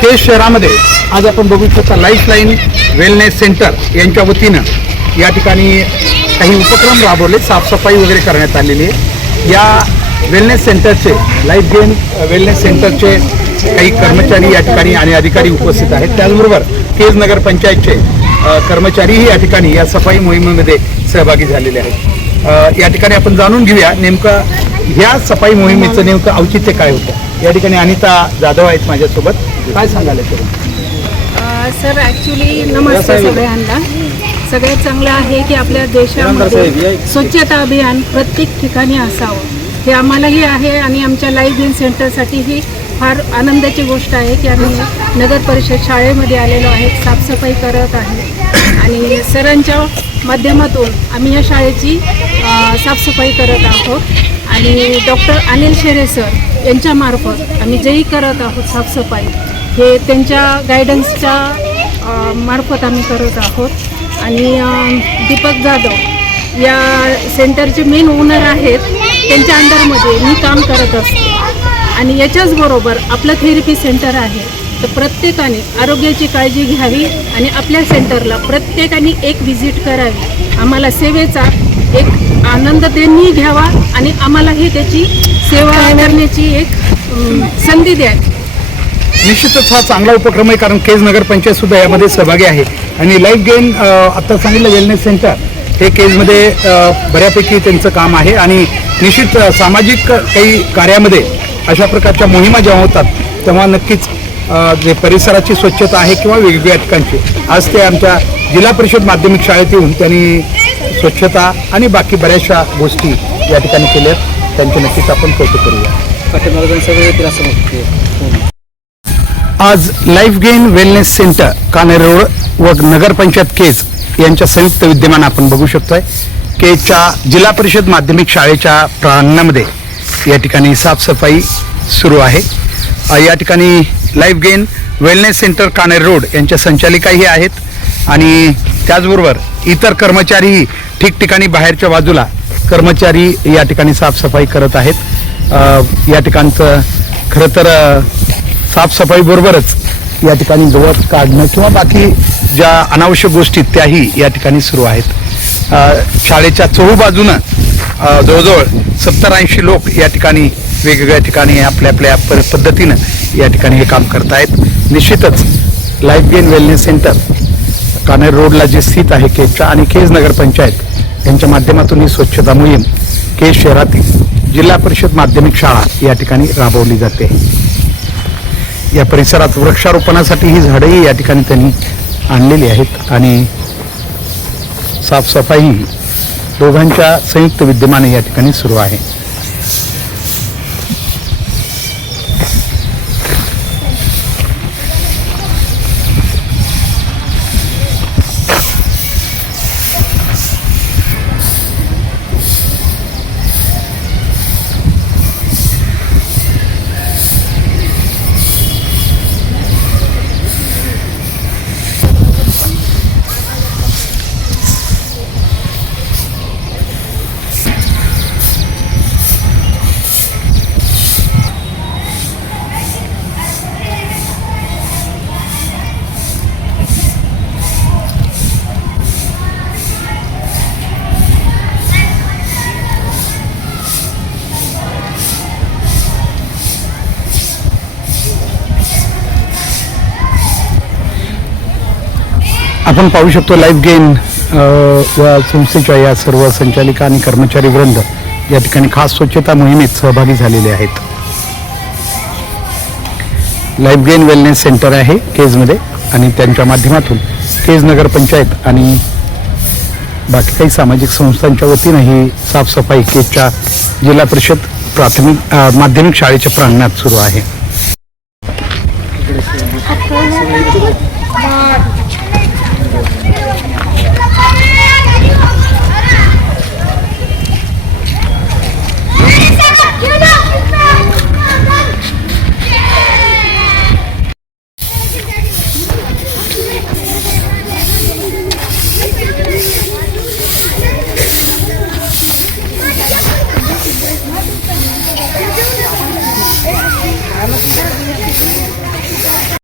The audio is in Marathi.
केज शहरामध्ये आज आपण बघू शकता लाईफलाईन वेलनेस सेंटर यांच्या वतीनं या ठिकाणी काही उपक्रम राबवले, साफसफाई वगैरे करण्यात आलेली आहे. या वेलनेस सेंटरचे लाईफ गेन वेलनेस सेंटरचे काही कर्मचारी या ठिकाणी आणि अधिकारी उपस्थित आहेत. त्याचबरोबर केज नगर पंचायतचे कर्मचारीही या ठिकाणी या सफाई मोहिमेमध्ये सहभागी झालेले आहेत. या ठिकाणी आपण जाणून घेऊया नेमकं ह्या सफाई मोहिमेचं नेमकं औचित्य काय होतं. या ठिकाणी अनिता जाधव आहेत माझ्यासोबत. काय सांगाल सर? ॲक्च्युली नमस्ते सगळ्यांना. सगळ्यात चांगलं आहे की आपल्या देशामध्ये स्वच्छता अभियान प्रत्येक ठिकाणी असावं, हे आम्हालाही आहे आणि आमच्या लाईफ गेन सेंटरसाठीही फार आनंदाची गोष्ट आहे की आम्ही नगर परिषद शाळेमध्ये आलेलो आहे, साफसफाई करत आहे आणि सरांच्या माध्यमातून आम्ही या शाळेची साफसफाई करत आहोत. आणि डॉक्टर अनिल शेरे सर यांच्यामार्फत आम्ही जेही करत आहोत साफसफाई, हे त्यांच्या गायडन्सच्या मार्फत आम्ही करत आहोत. आणि दीपक जाधव या सेंटरचे मेन ओनर आहेत, त्यांच्या अंडरमध्ये मी काम करत असते. आणि याच्याच बरोबर आपलं थेरपी सेंटर आहे, तर प्रत्येकाने आरोग्याची काळजी घ्यावी आणि आपल्या सेंटरला प्रत्येकाने एक व्हिजिट करावी. आम्हाला सेवेचा एक आनंद त्यांनी घ्यावा आणि आम्हालाही त्याची सेवा करण्याची एक संधी द्यावी. निश्चितच हा चांगला उपक्रम आहे, कारण केज नगर पंचायत सुद्धा यामध्ये सहभागी आहे. आणि लाईफ गेन आता सांगितलं वेलनेस सेंटर हे केजमध्ये बऱ्यापैकी त्यांचं काम आहे आणि निश्चित सामाजिक काही कार्यामध्ये अशा प्रकारच्या मोहिमा जेव्हा होतात तेव्हा नक्कीच जे परिसराची स्वच्छता आहे किंवा वेगवेगळ्या ठिकाणची, आज ते आमच्या जिल्हा परिषद माध्यमिक शाळेत येऊन त्यांनी स्वच्छता आणि बाकी बऱ्याचशा गोष्टी या ठिकाणी केल्यात. त्यांचे नक्कीच आपण कौतुक करूया. आज Life Gain Wellness Centre Kaner Road व नगरपंचायत केज यांच्या संयुक्त विद्यमान आपण बघू शकतोय. केजच्या जिल्हा परिषद माध्यमिक शाळेच्या प्रांगणामध्ये या ठिकाणी साफसफाई सुरू आहे. या ठिकाणी Life Gain Wellness Centre Kaner Road यांच्या संचालिकाही आहेत आणि त्याचबरोबर इतर कर्मचारीही ठिकठिकाणी बाहेरच्या बाजूला कर्मचारी या ठिकाणी साफसफाई करत आहेत. या ठिकाणचं खरं तर साफसफाईबरोबरच या ठिकाणी गवत काढणं किंवा बाकी ज्या अनावश्यक गोष्टी त्याही या ठिकाणी सुरू आहेत. शाळेच्या चहूबाजूनं जवळजवळ 70-80 लोक या ठिकाणी वेगवेगळ्या ठिकाणी आपल्या पद्धतीनं या ठिकाणी हे काम करत आहेत. निश्चितच लाईफ गेन वेलनेस सेंटर कानेर रोडला जे स्थित आहे केजच्या आणि केज नगरपंचायत यांच्या माध्यमातून ही स्वच्छता मोहीम केज शहरातील जिल्हा परिषद माध्यमिक शाळा या ठिकाणी राबवली जाते. या परिसरात वृक्षारोपणासाठी ही झाडंही या ठिकाणी त्यांनी आणलेली आहेत आणि साफसफाई दोघांच्या संयुक्त विद्यमाने या ठिकाणी सुरू आहे. आपण पाहू शकतो लाईफ गेन व संस्थेच्या या सर्व संचालिका आणि कर्मचारी वृंद या ठिकाणी खास स्वच्छता मोहिमेत सहभागी झालेले आहेत. लाईफ गेन वेलनेस सेंटर आहे केजमध्ये आणि त्यांच्या माध्यमातून केज नगर पंचायत आणि बाकी काही सामाजिक संस्थांच्या वतीनं ही साफसफाई केजच्या जिल्हा परिषद माध्यमिक शाळेच्या प्रांगणात सुरू आहे.